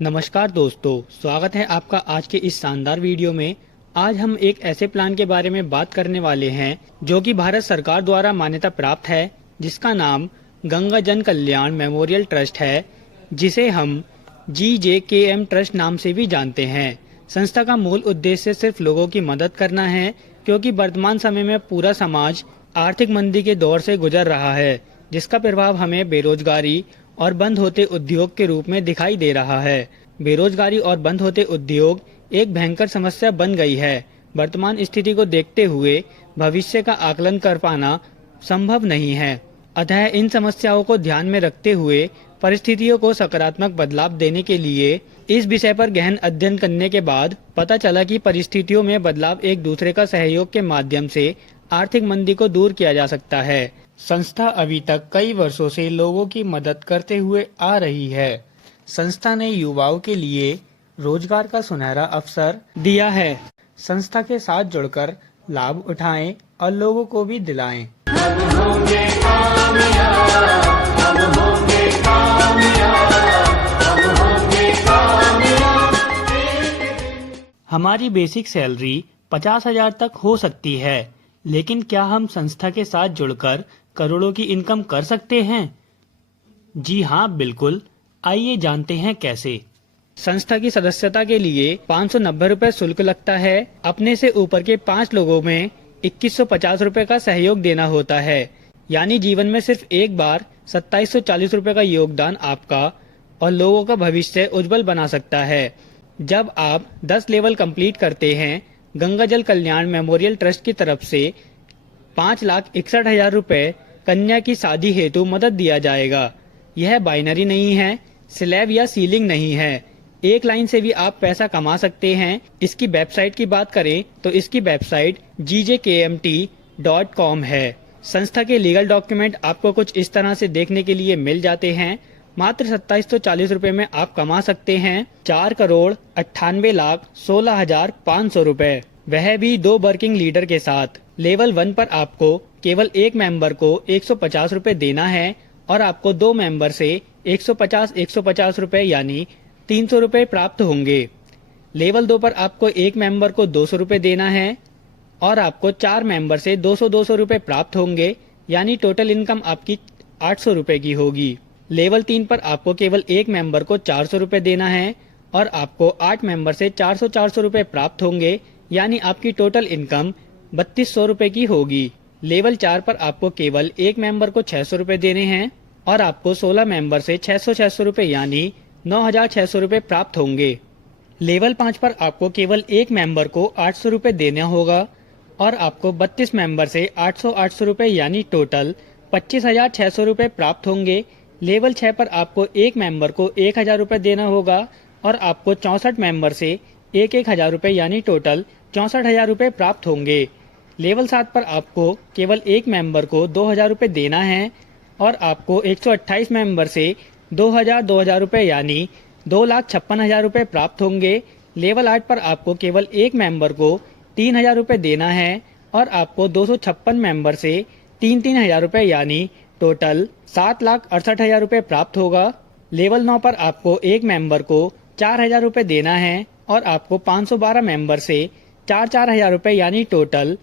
नमस्कार दोस्तों, स्वागत है आपका आज के इस शानदार वीडियो में। आज हम एक ऐसे प्लान के बारे में बात करने वाले हैं जो कि भारत सरकार द्वारा मान्यता प्राप्त है, जिसका नाम गंगा जन कल्याण मेमोरियल ट्रस्ट है, जिसे हम GJKM ट्रस्ट नाम से भी जानते हैं। संस्था का मूल उद्देश्य सिर्फ लोगों की मदद करना है, क्योंकि वर्तमान समय में पूरा समाज आर्थिक मंदी के दौर से गुजर रहा है, जिसका प्रभाव हमें बेरोजगारी और बंद होते उद्योग के रूप में दिखाई दे रहा है। बेरोजगारी और बंद होते उद्योग एक भयंकर समस्या बन गई है। वर्तमान स्थिति को देखते हुए भविष्य का आकलन कर पाना संभव नहीं है। अतः इन समस्याओं को ध्यान में रखते हुए परिस्थितियों को सकारात्मक बदलाव देने के लिए इस विषय पर गहन अध्ययन करने के बाद पता चला कि परिस्थितियों में बदलाव एक दूसरे का सहयोग के माध्यम से आर्थिक मंदी को दूर किया जा सकता है। संस्था अभी तक कई वर्षों से लोगों की मदद करते हुए आ रही है। संस्था ने युवाओं के लिए रोजगार का सुनहरा अवसर दिया है। संस्था के साथ जुड़कर लाभ उठाएं और लोगों को भी दिलाएं। हम होंगे कामयाब, हम होंगे कामयाब, हम होंगे कामयाब। हमारी बेसिक सैलरी 50,000 तक हो सकती है, लेकिन क्या हम संस्था के साथ जुड़कर करोड़ों की इनकम कर सकते हैं? जी हाँ, बिल्कुल। आइए जानते हैं कैसे। संस्था की सदस्यता के लिए 590 रुपए शुल्क लगता है। अपने से ऊपर के 5 लोगों में 2150 रुपए का सहयोग देना होता है। यानी जीवन में सिर्फ एक बार 2740 रुपए का योगदान आपका और लोगों का भविष्य उज्जवल बना सकता है। जब आप 10 लेवल कंप्लीट करते हैं, गंगा जल कल्याण मेमोरियल ट्रस्ट की तरफ से 5,61,000 रुपए कन्या की शादी हेतु मदद दिया जाएगा। यह बाइनरी नहीं है, स्लैब या सीलिंग नहीं है। एक लाइन से भी आप पैसा कमा सकते हैं। इसकी वेबसाइट की बात करें तो इसकी वेबसाइट gjkmt.com है। संस्था के लीगल डॉक्यूमेंट आपको कुछ इस तरह से देखने के लिए मिल जाते हैं। मात्र 2740 रुपए में आप कमा सकते हैं 4,98,16,500 रुपए, वह भी 2 वर्किंग लीडर के साथ। लेवल 1 पर आपको केवल एक मेंबर को 150 रुपए देना है और आपको 2 मेंबर से 150 रुपए यानी 300 रुपए प्राप्त होंगे। लेवल 2 पर आपको एक मेंबर को 200 रुपए देना है और आपको 4 मेंबर से 200 रुपए प्राप्त होंगे, यानी टोटल इनकम आपकी 800 रुपए की होगी। लेवल 3 पर आपको केवल एक मेंबर को 400 रुपए देना है और आपको 8 मेंबर से 400 रुपए प्राप्त होंगे, यानी आपकी टोटल इनकम 3200 रुपए की होगी। लेवल 4 पर आपको केवल एक मेंबर को 600 रुपए देने हैं और आपको 16 मेंबर से 600 रुपए यानी 9,600 रुपए प्राप्त होंगे। लेवल 5 पर आपको केवल एक मेंबर को 800 रुपए देना होगा और आपको 32 मेंबर से 800 रुपए यानी टोटल 25,600 रुपए प्राप्त होंगे। लेवल 6 पर आपको एक मेंबर को 1,000 रुपए देना होगा और आपको 64 मेंबर से 1,000 रुपए यानी टोटल 64,000 रुपए प्राप्त होंगे। लेवल 7 पर आपको केवल एक मेंबर को 2,000 रुपए देना है और आपको 128 मेंबर से 2,000 रुपए यानी 2,56,000 रुपए प्राप्त होंगे। लेवल 8 पर आपको केवल एक मेंबर को 3,000 रुपए देना है और आपको 256 मेंबर से 3,000 रुपए यानी टोटल 7,68,000 रुपए प्राप्त होगा। लेवल 9 पर आपको एक मेंबर को 4,000 रुपए देना है और आपको 512 मेंबर से 4,000 रुपए यानी टोटल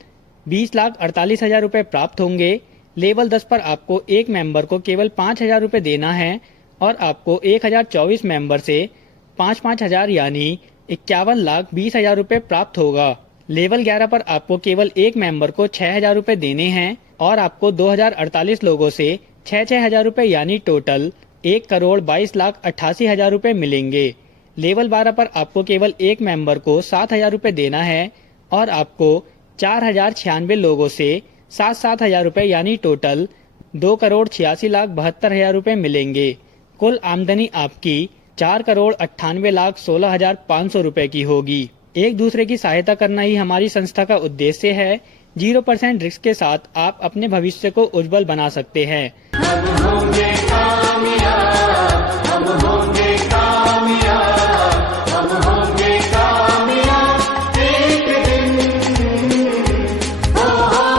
20,48,000 रुपए प्राप्त होंगे। लेवल 10 पर आपको एक मेंबर को केवल 5,000 रुपए देना है और आपको 1,024 मेंबर से 5,000 यानी 51,20,000 रुपए प्राप्त होगा। लेवल 11 पर आपको केवल एक मेंबर को 6,000 रुपए देने हैं और आपको 2,048 लोगों से 6,000 रुपए यानी टोटल 1,22,88,000 रुपए मिलेंगे। लेवल 12 पर आपको केवल एक मेंबर को 7,000 रुपए देना है और आपको 4,096 लोगों से 7,000 रुपए यानी टोटल 2,86,72,000 रुपए मिलेंगे। कुल आमदनी आपकी 4,98,16,500 रुपए की होगी। एक दूसरे की सहायता करना ही हमारी संस्था का उद्देश्य है। 0% रिस्क के साथ आप अपने भविष्य को उज्जवल बना सकते हैं। हम होंगे कामयाब, हम होंगे कामयाब, हम होंगे कामयाब। एक दिन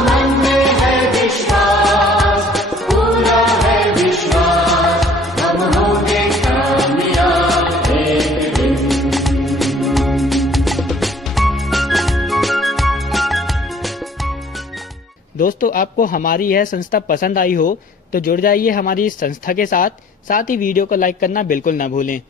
मन में है विश्वास, पूरा है विश्वास, हम होंगे कामयाब। एक दोस्तों आपको हमारी यह संस्था पसंद आई हो तो जुड़ जाइए हमारी इस संस्था के साथ ही वीडियो को लाइक करना बिल्कुल ना भूलें।